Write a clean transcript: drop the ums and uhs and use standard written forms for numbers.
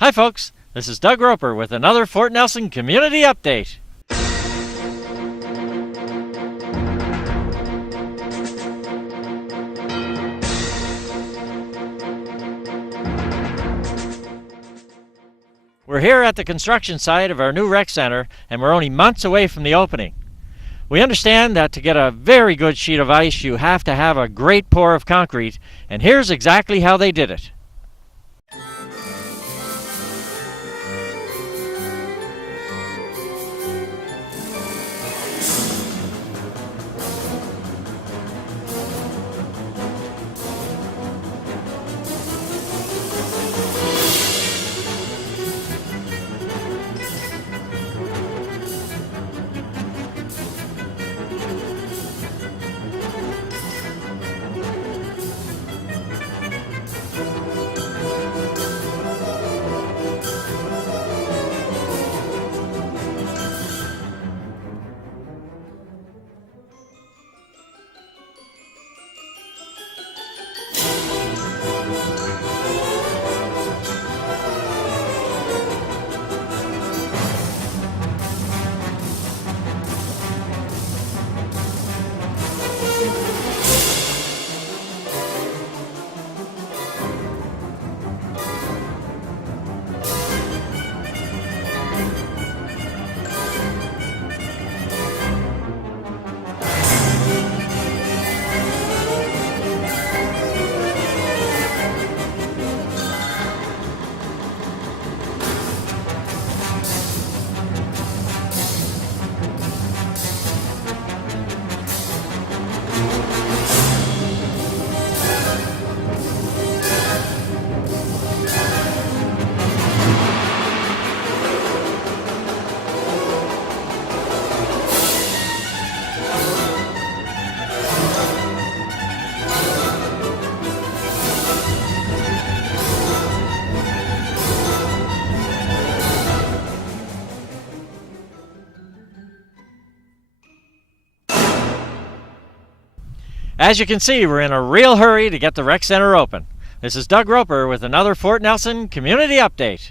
Hi folks, this is Doug Roper with another Fort Nelson Community Update. We're here at the construction site of our new rec center, and we're only months away from the opening. We understand that to get a very good sheet of ice you have to have a great pour of concrete, and here's exactly how they did it. As you can see, we're in a real hurry to get the rec center open. This is Doug Roper with another Fort Nelson Community Update.